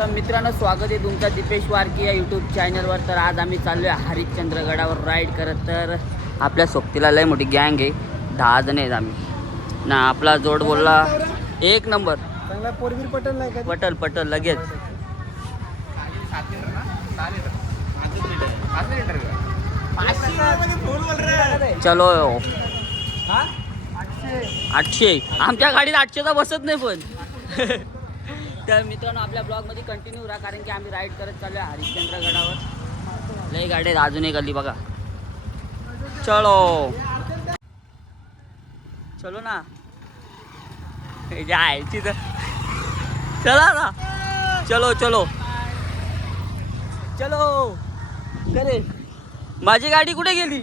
तर मित्रांनो स्वागत आहे तुमचं दीपेश वारकी या यूट्यूब चॅनलवर तर आज आम्ही चाललो आहे हरिश्चंद्रगडावर राईड करत. तर आपल्या सोबतीला लय मोठी गँग आहे. दहा जण आहेत आम्ही. ना आपला जोड बोलला एक नंबर. पटेल पटल पटल लगेच. चलो. आठशे. आमच्या गाडीत आठशेचा बसत नाही पण. तर मित्रांनो आपल्या ब्लॉगमध्ये कंटिन्यू राहा कारण की आम्ही राईड करत चाललो आहे हरिश्चंद्रगडावर लई गाडी अजून एक आली बघा. चलो. चलो ना. हे जायची तर चला ना. चलो चलो. चलो. करे. माझी गाडी कुठे गेली?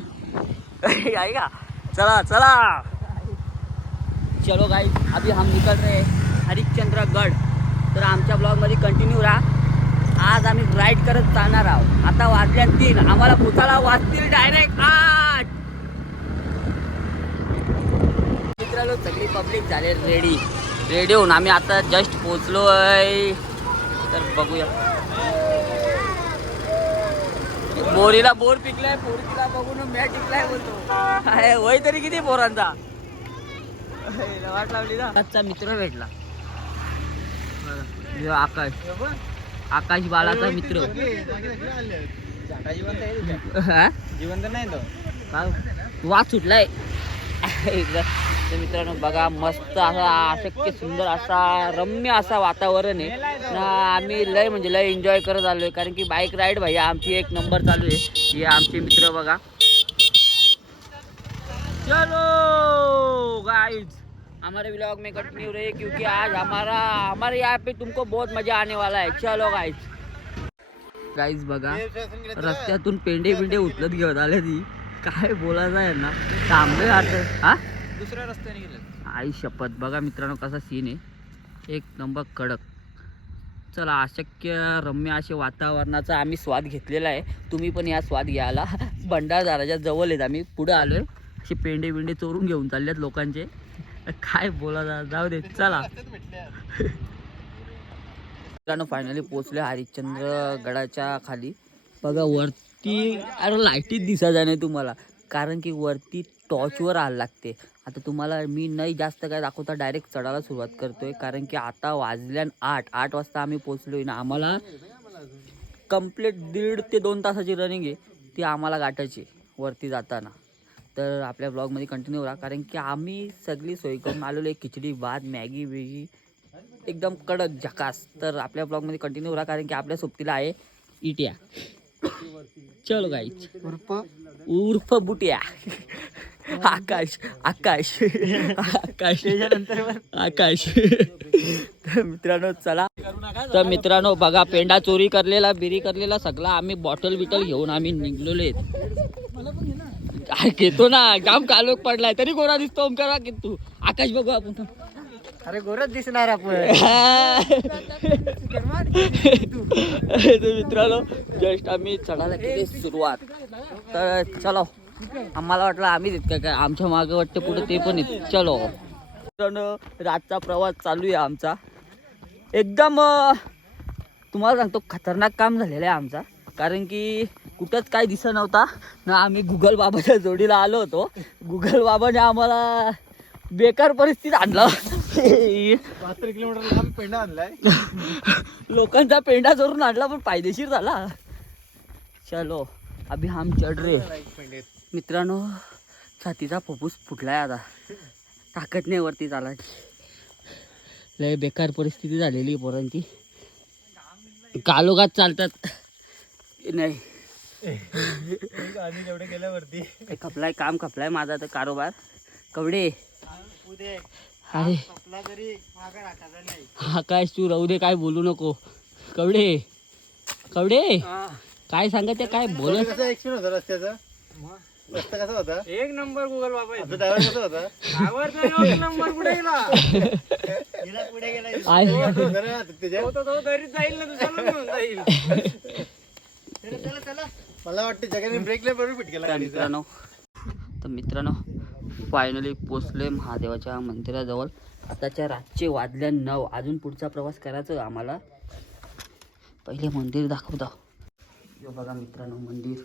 आहे का? चला चला. चलो गाई अभी हम निकल रहे हरिश्चंद्रगड. तर आमच्या ब्लॉगमध्ये कंटिन्यू राहा. आज आम्ही राईड करत जाणार आहोत. आता वाजल्या तीन. आम्हाला पोचायला वाजतील डायरेक्ट आठ. मित्रांनो सगळी पब्लिक झाले रेडी रेडी होऊन आम्ही आता जस्ट पोचलो आहे तर बघूया. बोरीला बोर पिकलाय पोरीला बघून मॅच टिकलाय बोलतो. अरे वय तरी किती पोरांचा? वाट लावली ना. आजचा मित्र भेटला. आकाश. आकाश बालाचा मित्र? जिवंत नाही तो. वास सुटलाय. तर मित्रांनो बघा मस्त असा अशक्य सुंदर असा रम्य असा वातावरण आहे. ना आम्ही लय म्हणजे लय एन्जॉय करत आलोय कारण की बाईक राईड भाई आमची एक नंबर चालू आहे. हे आमचे मित्र बघा. चलो गाइस हमारे ब्लॉग में कंटिन्यू रहे क्योंकि आज हमारा हमारे यहाँ पे तुमको बहुत मजा आने वाला है। चलो गाइस गाइस बघा रस्त्यातून पेंडे बिंडे उचलत घेऊन आले ती. काय बोलायचं आहे ना थांबले आता हा? दुसऱ्या रस्त्याने गेलं आई शपथ बघा मित्रांनो कसा सीन आहे. एक नंबर कडक. चला अशक्य रम्य असे वातावरणाचा आम्ही स्वाद घेतलेला आहे. तुम्ही पण या स्वाद घ्यायला. भंडारदाराच्या जवळ आहेत आम्ही. पुढे आलोय. असे पेंडे बिंडे चोरून घेऊन चाललेत लोकांचे. काय बोला जाऊ दे चला. मित्रांनो फायनली पोचले हरिश्चंद्र गडाच्या खाली. बघा वरती अरे लाईटीच दिसायचं नाही तुम्हाला. कारण की वरती टॉर्चवर आला लागते. आता तुम्हाला मी नाही जास्त काय दाखवता डायरेक्ट चढायला सुरुवात करतोय. कारण की आता वाजल्यान आठ आठ वाजता आम्ही पोचलोय ना. आम्हाला कंप्लीट दीड ते दोन तासाची रनिंग आहे. ती आम्हाला गाठायची वरती जाताना. तर आपल्या ब्लॉगमध्ये कंटिन्यू राहा. कारण की आम्ही सगळी सोय करून आलेलो आहे. खिचडी भात मॅगी बिगी. एकदम कडक झकास. तर आपल्या ब्लॉगमध्ये कंटिन्यू राहा कारण की आपल्या सोबतीला आहे इट्या. चलो गाईच उर्फ. उर्फ बुट्या. आकाश आकाश. आकाश. आकाश. तर मित्रांनो चला. तर मित्रांनो बघा पेंडा चोरी करलेला बिरी करलेला सगळा आम्ही बॉटल बिटल घेऊन आम्ही निघलेलो आहेत. घेतो ना. काम कालोक पडलाय. तरी कोणा दिसतो. ओमकार की तू. आकाश बघू आपण. अरे गोरच दिसणार आपण. तर मित्रांनो जस्ट आम्ही चढायला केली सुरुवात. तर चलो. आम्हाला वाटलं आम्ही इतकं काय आमच्या मागे वाटतं पुढे ते पण येत चलो. मित्रांनो रातचा प्रवास चालू आहे आमचा. एकदम तुम्हाला सांगतो खतरनाक काम झालेलं आहे आमचा. कारण की कुठंच काय दिसत नव्हता. ना आम्ही गुगल बाबाच्या जोडीला आलो होतो. गुगल बाबाने आम्हाला बेकार परिस्थितीत आणलं बहात्तर किलोमीटर पेंडा आणलाय. लोकांचा पेंडा चोरून आणला पण फायदेशीर झाला. चलो अभि हम चढ रे. मित्रांनो छातीचा फुफ्फुस फुटलाय आता. ताकद नाही वरती चालायची. लय बेकार परिस्थिती झालेली पोरांची. कालोगात चालतात. नाही. जेवढे खपलाय काम खपलाय माझा तर कारोबार. कवडे. अरे. हा काय तू राहू दे काय बोलू नको. कवडे. कवडे. काय सांगत आहे काय बोलत कसं एक्सिडेंट होता रस्त्याचा? रस्ता कसा होता? एक नंबर गुगल बाबा आपला ड्रायव्हर कसा होता? एक नंबर कुठे गेला? पुढे गेला घरीच जाईल ना जाईल. चला चला. मला वाटतं जगाने ब्रेकला बरोबर फिट केला मित्रांनो तर मित्रांनो फायनली पोचले महादेवाच्या मंदिराजवळ. आताच्या रातचे वाजल्या नऊ. अजून पुढचा प्रवास करायचा आम्हाला. पहिले मंदिर दाखवता. जो बघा मित्रांनो मंदिर.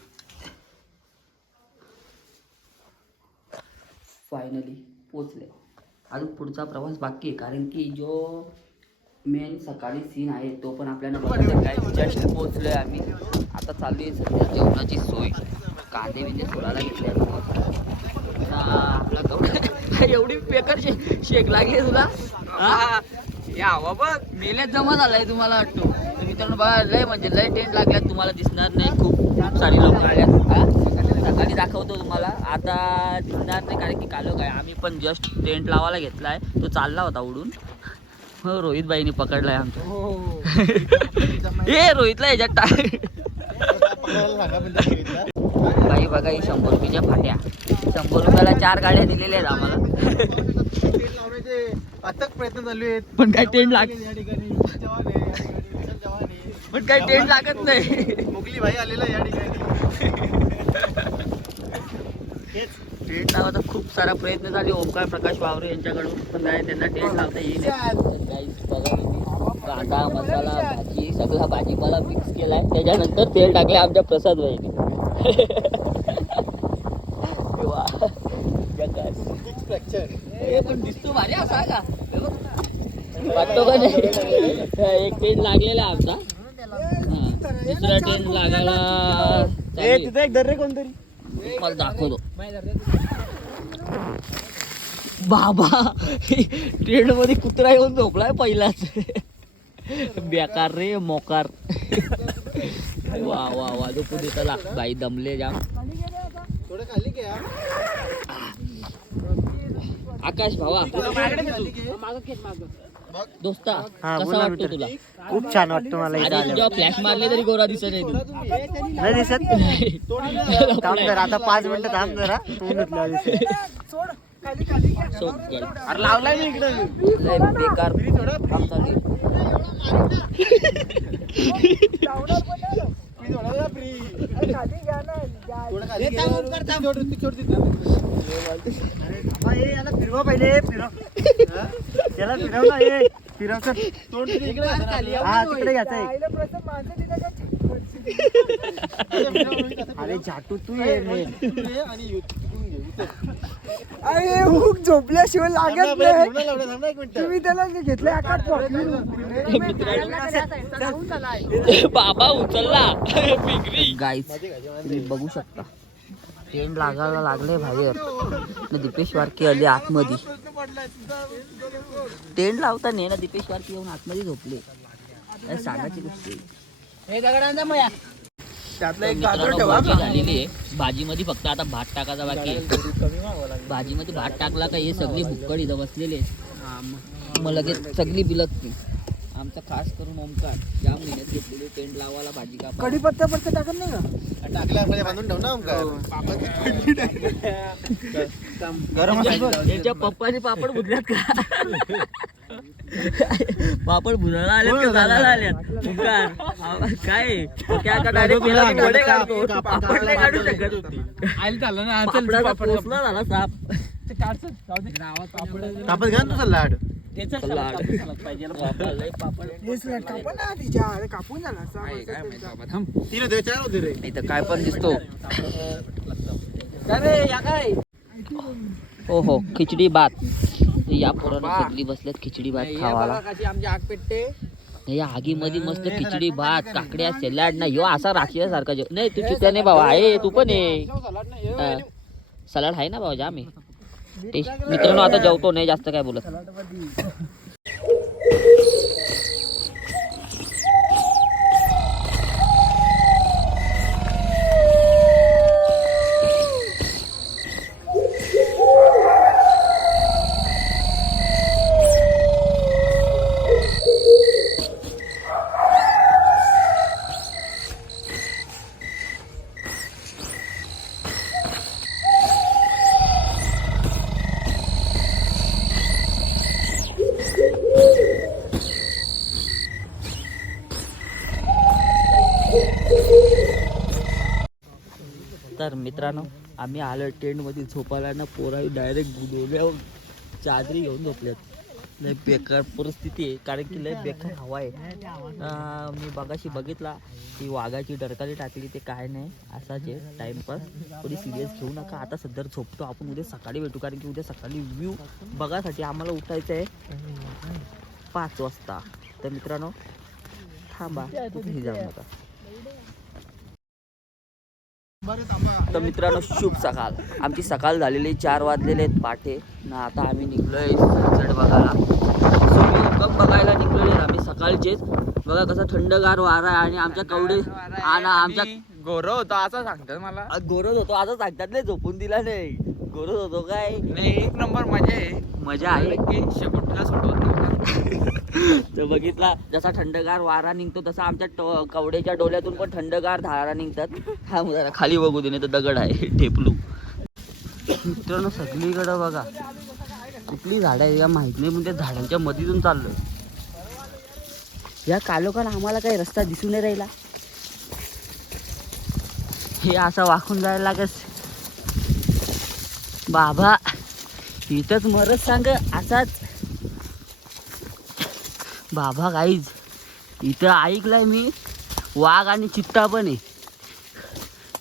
फायनली पोचले अजून पुढचा प्रवास बाकी आहे कारण की जो मेन सकाळी सीन आहे तो पण आपल्याला बघायचा. जस्ट पोहोचलोय आम्ही. आता चालू आहे सध्या जेवणाची सोय. कांदे बिंदे सोडायला घेतले आपला एवढी बेकार शे शेक लागली तुला. या यावा बघ. मेल्यात जमा झालाय तुम्हाला वाटतो. तर मित्रांनो बघा लय म्हणजे लय टेंट लागल्या. तुम्हाला दिसणार नाही. खूप खूप सारी लोक आल्यात. सकाळी दाखवतो तुम्हाला. आता दिसणार नाही कारण की कालो काय? आम्ही पण जस्ट टेंट लावायला घेतलाय. तो चालला होता उडून. हो रोहित बाईने पकडलाय आमच्या हो. ए रोहितला याच्यात टाक. बाई बघा ही शंभर रुपयाच्या फाट्या. शंभर रुपयाला चार गाड्या दिलेल्या आहेत आम्हाला. अथक प्रयत्न चालू आहेत पण काय टेंट लाग. पण काय टेंट लागत नाही. मोगली भाई आलेला या ठिकाणी. टेंट लावायचा खूप सारा प्रयत्न झाले ओंकार प्रकाश वावरे यांच्याकडून पण काय त्यांना टेंट लावता येईल. कांदा मसाला भाजी सगळा भाजीपाला मिक्स केलाय. त्याच्यानंतर तेल टाकले आमच्या प्रसाद वहिनी पण दिसतो भारी असा का. वाटतो का नाही? एक टेंट लागलेला आहे आमचा. दुसरा टेंट लागायला आहे. एक दर्रे कोणतरी? मला दाखवतो. बाबा ट्रेन मध्ये कुत्रा येऊन झोपलाय पहिलाच. बेकार रे मोकार. वा वा वा जो पुढे चला. बाई दमले जाम. थोडं खाली घ्या आकाश भावा. दोस्ता कसा वाटतो तुला? खूप छान वाटतं मला तुझ्या फ्लॅश मारले तरी गोरा दिसत नाही तू. नाही दिसत. थांब जरा आता पाच मिनिटं थांब जरा. अरे लावलाय मी इकडे. लय बेकार काम चालू. याला फिरवा पहिले फिरव. याला फिरव ना ये फिरव चल. तोंड तिथे इकडे घ्यायचं अरे. झाटू तू ये मेन आणि. अरे हुक झोपल्याशिवाय लागत नाही. तुम्ही त्याला जे घेतले बाबा उचलला. गाईच तुम्ही बघू शकता. ट्रेन लागायला लागले बाहेर. न दीपेश वारके आले आतमध्ये. टेंट लावता नाही ना दीपेश वारके येऊन आतमध्ये झोपले. सांगायची गोष्ट आहे. त्यातला एक मित्रांनो, गाजर ठेवा. भाजी झालेली आहे. भाजीमध्ये फक्त आता भात टाकायचा बाकी आहे. भाजीमध्ये भात टाकला का हे सगळी भुक्कड इथं बसलेले मग. लगेच सगळी बिलत आमचा खास करून ओमकार ज्या महिन्यात घेतलेली टेंट लावायला भाजी का कडीपत्ता पत्ता टाकत नाही का? टाकल्या मध्ये बांधून ठेव ना ओमकार. गरम असेल. त्यांच्या पप्पाने पापड भुजल्यात का? पापड भुजायला आलेत का? घालायला आल्यात आ- काय? तो क्या का direct गेला की? वडे काढतो पापड नाही काढू शकत पोचला साप. कापत घ्या ना लाड लाड. लय पापड कापून झाला. तीन होते चार होते रे. इथं काय पण दिसतो. हो हो खिचडी भात. या पोरानं सगळी बसल्यात खिचडी भात खावाला. कशी आमची आग पेटते. या आगीमध्ये मस्त खिचडी भात काकड्या सॅलड ना ह्यो असा राक्षसारखा जेव नाही तू चित्या नाही बाबा आहे तू पण आहे सलाड आहे ना बाबा जाम आहे. टेस्ट मित्रांनो आता जेवतो नाही जास्त काय बोलत. तर मित्रांनो आम्ही आलो टेंटमध्ये झोपायला. ना पोरा डायरेक्ट बुडवल्यावर चादरी घेऊन झोपल्यात लय बेकार परिस्थिती आहे कारण की लय बेकार हवा आहे. मी बघाशी बघितला की वाघाची डरकाली टाकली ते काय नाही असाच आहे टाइमपास. कोणी सिरियस घेऊ नका आता सध्या झोपतो आपण उद्या सकाळी भेटू कारण की उद्या सकाळी व्ह्यू बघासाठी आम्हाला उठायचं आहे. पाच वाजता. तर मित्रांनो थांबा कुठेही जाऊ नका. तर मित्रांनो शुभ सकाळ. आमची सकाळ झालेली चार वाजलेले आहेत पाठे ना आता आम्ही निघलोय सनसेट बघायला. उगम बघायला निघलेले आम्ही सकाळचेच. बघा कसं थंडगार वारा आहे आणि आमच्या कवडे आणि आमच्या गोरव होतो असं सांगतात मला. गोरज होतो आता सांगतात नाही झोपून दिला नाही. गोरज होतो काय? नाही एक नंबर मजा आहे. मजा आहे. की शेपटला सोडवत तर बघितला जसा थंडगार वारा निघतो तसा आमच्या टो- डोल्यातून पण थंडगार धारा निघतात. हा जरा खाली बघू दे तर दगड आहे ठेपलू. मित्रांनो सगळीकडं बघा. कुठली झाडं आहे या माहीत नाही पण त्या झाडांच्या मधीतून चाललोय. या कालोखान आम्हाला काही रस्ता दिसून नाही राहिला. हे असं वाकून जायला लागस बाबा इथंच मरत सांग असाच बाबा काहीच इथं ऐकलंय मी वाघ आणि चित्ता पण आहे.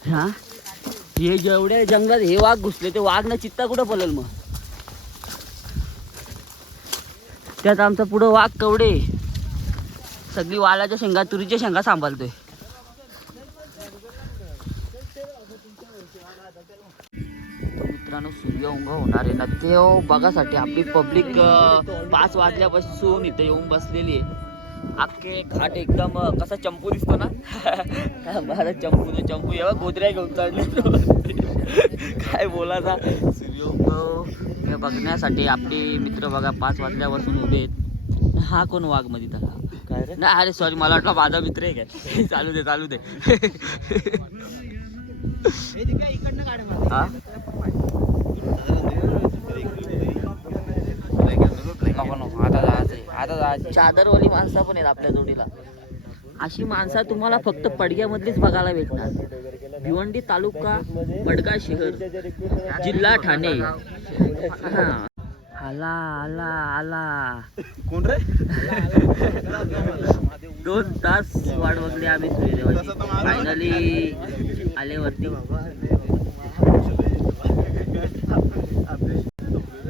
हा? हे जेवढ्या जंगलात हे वाघ घुसले ते वाघ ना चित्ता कुठं पळेल मग? त्यात आमचा पुढं वाघ कवडे सगळी वालाच्या शेंगा तुरीच्या शेंगा सांभाळतोय तर मित्रांनो सूर्य उंग होणार आहे. ना ते बघासाठी आपली पब्लिक पाच वाजल्यापासून इथे येऊन बसलेली आहे. अख्खे घाट एकदम कसा चंपू दिसतो ना? मला चंपू तो चंपू. एवढा गोदऱ्या घेऊन चढले काय बोलाचा सूर्य उंग हे बघण्यासाठी आपली मित्र बघा पाच वाजल्यापासून उभे आहेत. हा कोण वाघमध्ये त्याला काय रे? नाही अरे सॉरी मला वाटलं माझा मित्र आहे काय? चालू दे चालू दे. हा नको नको आता जायचंय. आता जायचं चादरवाली माणसं पण आहेत आपल्या जोडीला. अशी माणसं तुम्हाला फक्त पडग्यामधलीच बघायला भेटणार. भिवंडी तालुका पडगा शहर जिल्हा ठाणे. हा. आला आला आला. कोण रे? दोन तास वाट बघली आम्ही सूर्यदेवाची. फायनली आले वरती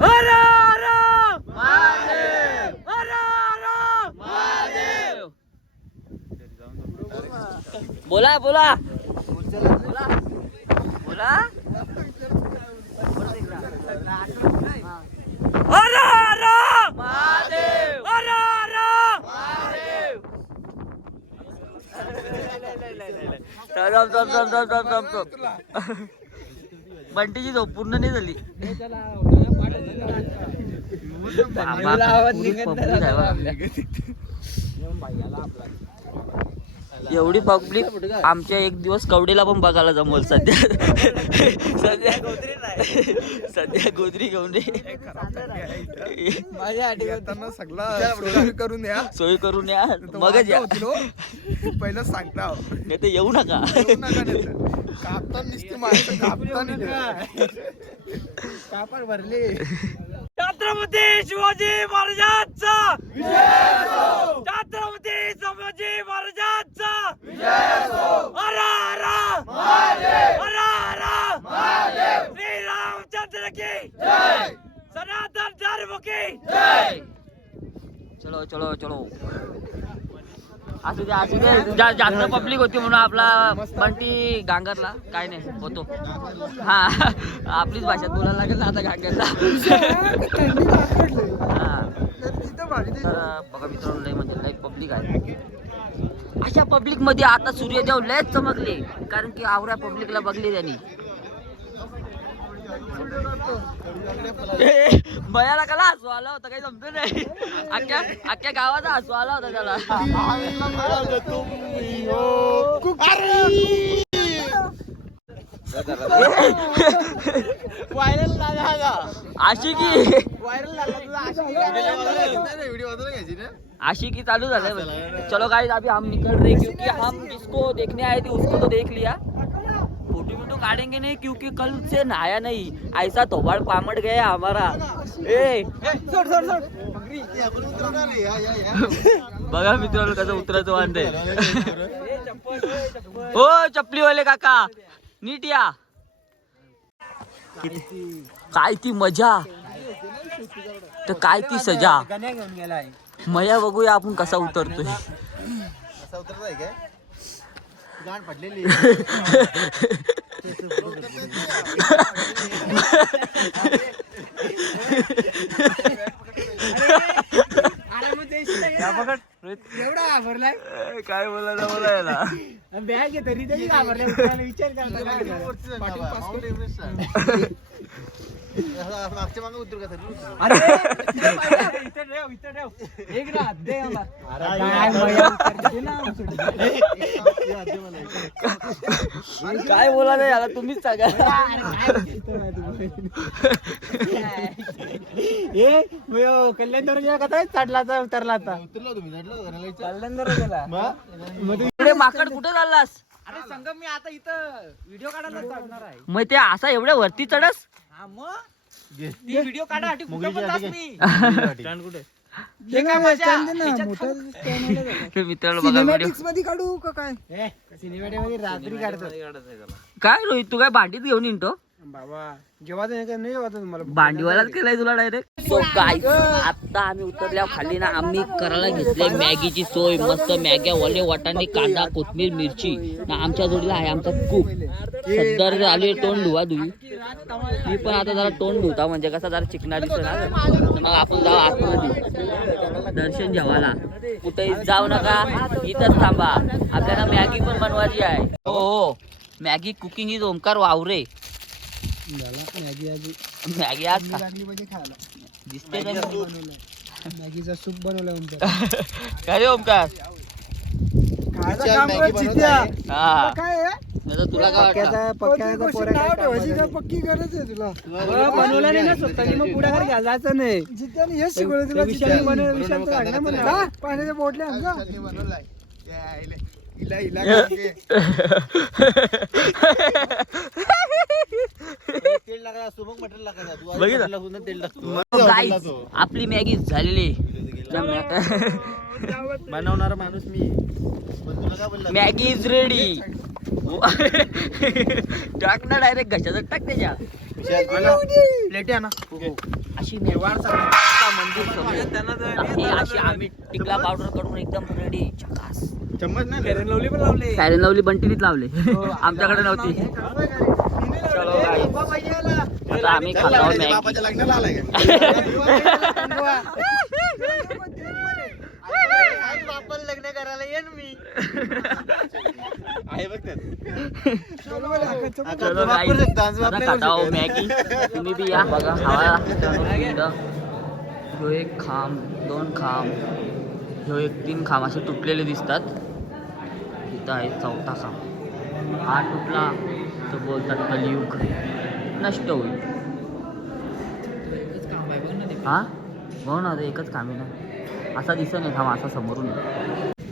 अरे, अरे! अरे, अरे! बोला बोला बोला बोला. बंटीची झोप पूर्ण नाही झाली आहे बघा. एवढी पब्लिक आमच्या एक दिवस कवडीला पण बघायला जमवल सध्या. सध्या सध्या गोदरी घेऊन सगळा करून या. सोय करून या. मगच या. पहिलं सांगता नाही तर येऊ नका. कापता कापता कापड भरले. छत्रपती शिवाजी महाराजांचा. छत्रपती शिवाजी महाराजांचा. हरा हरा. हरा हरा. श्री रामचंद्र की. सनातन धर्म की. चलो चलो चलो. असू दे असू दे. जा- जास्त पब्लिक होती म्हणून आपला बंटी गांगरला काय नाही होतो. हा आपलीच भाषा बोलायला लागेल ना आता गांगरला थंडी लाकडले हा. तिथं भारी तर बघा मित्रांनो लय म्हणजे लय पब्लिक आहे. अशा पब्लिकमध्ये आता सूर्यदेव लयच चमकले. कारण की आवऱ्या पब्लिकला बघले त्यांनी. बयाला कला हसू आला होता काही जमत नाही. अख्ख्या अख्ख्या गावाचा हसू आला होता त्याला. व्हायरल झाला आशिकी. व्हायरल झाला व्हिडिओ बाजूला घ्यायची ना आशिकी चालू झालंय. चलो गाइस अभी हम निकल रहे क्योंकि हम जिसको देखने आए थे उसको तो देख लिया. फोटो वीटो काढेंगे नहीं क्योंकि कल से नहाया नहीं। ऐसा धोबाड पामट गया हमारा। ए। बघा मित्रांनो कसं उतरायचं वांदे. हो चपलीवाले काका नीट या. काय ती मजा. तर काय ती सजा. मया बघूया आपण कसा उतरतोय. कसा उतरतोय काय? गाण पडलेली एवढा घाबरलाय? काय बोलायला बोलायला बॅग आहे तरी तरी घाबरलाय. विचार करता मागच्या मागे उतरू का सर एक रात दे आम्हाला. काय मजा उतरते ना काय बोलायला याला तुम्हीच सांगा. ए कल्याण दर्जा कसा चढला तर उतरला आता उतरलो तुम्ही चढलो घराला विचार. कल्याण दर्जाला मग इकडे माकड कुठे चाललास? अरे संग मी आता इथं व्हिडिओ काढायला चढणार आहे. मग ते असा एवढ्या वरती चढस? हा मग ती व्हिडिओ कुठं पण हे काय मजा? ह्याच्यात मित्रांनो बघा व्हिडिओमध्ये काढू का काय? सिनेमॅटिकमध्ये रात्री काढतो काय रोहित तू काय भांडीत घेऊन येतो बाबा जेव्हा नाही जेव्हा तुम्हाला भांडीवालाच केलाय तुला डायरेक्ट सो काय आता आम्ही उतरल्या खाली ना आम्ही करायला घेतले मॅगीची सोय मस्त मॅग्या वले वाटाणे कांदा कोथमीर मिरची. ना आमच्या जोडीला आहे आमचा कुक सध्या आले तोंड धुवा धुई मी पण आता जरा तोंड धुता म्हणजे कसा जरा चिकना दिसतो मग आपण जाऊ आतमध्ये. दर्शन घ्यावाला. कुठेही जाऊ नका. इथंच थांबा. आपल्याला मॅगी पण बनवायची आहे. हो हो. Maggi cooking is Omkar Waware. Maggi आजी मॅगी आज खा. लागली पाहिजे खायला. दिसते का? मॅगीचा सूप बनवला तुमचा काय रे ओमकार? खायचं काम मॅगी कर बनवत चित्या. आहे. हा. काय आहे? नाही तर तुला काय वाटतं? पक्क्याचा- पक्क्याचा पोरं काय ठेवायची का पक्की गरज आहे तुला. बनवला नाही ना स्वतःनी मग घालायचं नाही. जित्याने हेच शिकवलं तुला विषयाने बनव लागलं म्हणा पाण्याच्या बोटल्या इला- इला काढते. तेल सुमक तू बघितलं? लागून तेल आपली मॅगी झालेली. बनवणारा माणूस मी. पण तुला काय बोलला मॅगी इज रेडी. टाक ना डायरेक्ट घशाचं टाक त्याच्या. प्लेटी आणा. अशी मेवाडचा मंदिर समोर. ही अशी आम्ही टिकला पावडर करून एकदम रेडी चकास. चम्मच नाही फेरन लवली. पण लावले. फॅरन लावली बंटीनीच लावले. आमच्याकडे नव्हती. आता आम्ही खातो मॅगी लग्नाला आलाय लग्न करायला येईन मी आहे बघ चलो guys. आता मॅगी तुम्ही बी या बघा हवा ह्यो एक खांब दोन खांब ह्यो एक तीन खांब असे तुटलेले दिसतात इथं आहे चौथा खांब हा तुटला तर बोलतात कलियुग नष्ट होईल. हा? हो ना ते एकच खांब आहे ना. असा दिसत नाही खांब असा समोरून.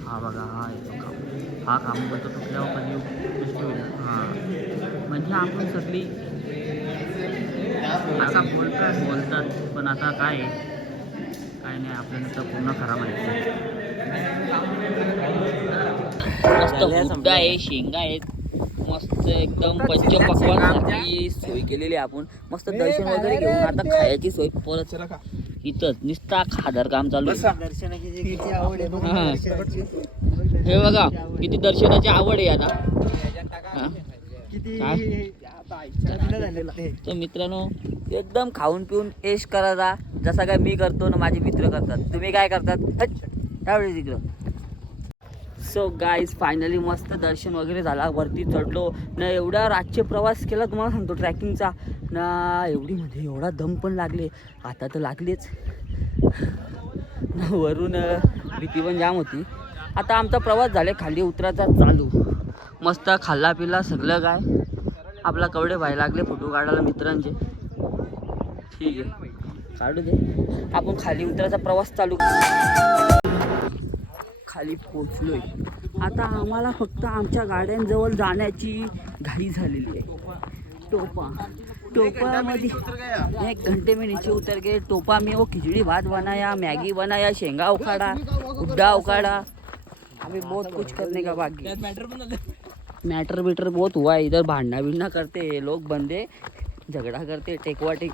हा बघा हा येतो खांब हा खांब बोलतो तुटल्यावर कलियुग नष्ट होईल. हां. म्हणजे आपण सगळी आता बोलतात बोलतात पण आता काय आहे? काय नाही आपल्याला तर पूर्ण खरा माहिती मस्त हुड्डा आहे शेंगा आहेत. मस्त एकदम पंचपक्वान सारखी सोय केलेली आहे आपण. मस्त दर्शन वगैरे घेऊन आता खायची सोय परत इथंच निस्ता खादर काम चालू आहे. दर्शनाची जी किती आवड आहे बघ. हा. दर्शनाची. बघा किती दर्शनाची आवड आहे आता. हा. तर मित्रांनो एकदम खाऊन पिऊन ऐश करायचा जसा काय मी करतो ना माझे मित्र करतात. तुम्ही काय करतात? त्यावेळेस इकडं. सो गाईज फायनली मस्त दर्शन वगैरे झाला. वरती चढलो. ना एवढा रातचे प्रवास केला तुम्हाला सांगतो ट्रॅकिंगचा. ना एवढी म्हणजे एवढा दम पण लागले. आता तर लागलेच. ना वरून भीती पण जाम होती. आता आमचा प्रवास झाले खाली उतरायचा चालू. मस्त खाल्ला पिला सगळं काय. आपला कवडे व्हायला लागले फोटो काढायला मित्रांचे. ठीक आहे. काढू दे. आपण खाली उतरायचा प्रवास चालू. खाली पोचलोय आता आम्हाला फक्त आमच्या गाड्यांजवळ जाण्याची घाई झालेली आहे. टोपा. टोपामध्ये एक घंटे में नीचे उतर गए टोपा में वो खिचड़ी भात बनाया मैगी बनाया शेंगा उखाड़ा उड्डा उखाड़ा. अभी बहुत कुछ करने का बाकी. मैटर बीटर बहुत हुआ है. इधर भांडना भिड़ना करते हैं लोग बंदे झगड़ा करते टेकवा टेक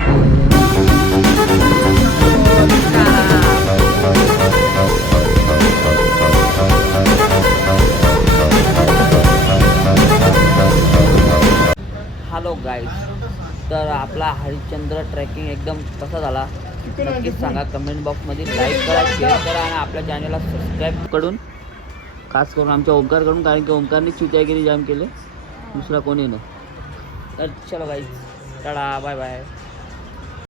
हॅलो गाईज तर आपला हरिश्चंद्र ट्रेकिंग एकदम कसा झाला? नक्कीच सांगा कमेंट बॉक्समध्ये लाईक करा शेअर करा आणि आपल्या चॅनलला सबस्क्राईब करून खास करून आमच्या ओंकारकडून कारण की ओंकारने चित्यागिरी जाम केले. दुसरा कोणी नाही. तर चलो गाईज टाळा बाय बाय